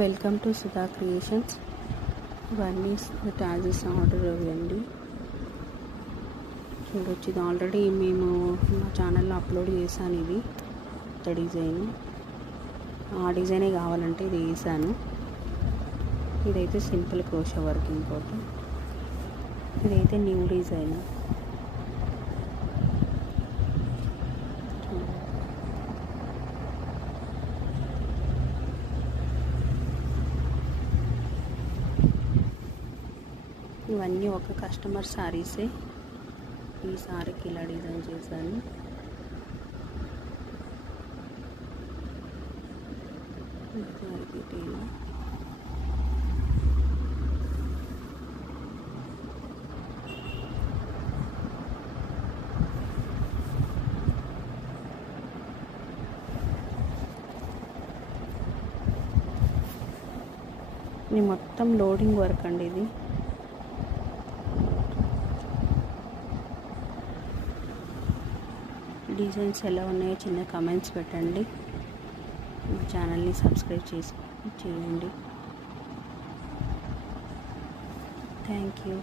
Welcome to Sudha creations. ఇవన్నీ టాజెస్ order అవ్వండి. చూడొచ్చు, ఇది ఆల్రెడీ మేము మా ఛానల్లో అప్లోడ్ చేశాను. ఇది కొత్త డిజైన్, ఆ డిజైనే కావాలంటే ఇది వేసాను. ఇదైతే సింపుల్ క్రోషా వర్క్. ఇంకోటి ఇదైతే న్యూ డిజైన్. ఇవన్నీ ఒక కస్టమర్ శారీసే. ఈ శారీకి ఇలా డిజైన్ చేశాను. ఈ శారీకి ఇలా ఇది మొత్తం లోడింగ్ వర్క్ అండి. ఇది డిజైన్స్ ఎలా ఉన్నాయో చిన్న కామెంట్స్ పెట్టండి. మా ఛానల్ని సబ్స్క్రైబ్ చేయండి. Thank you.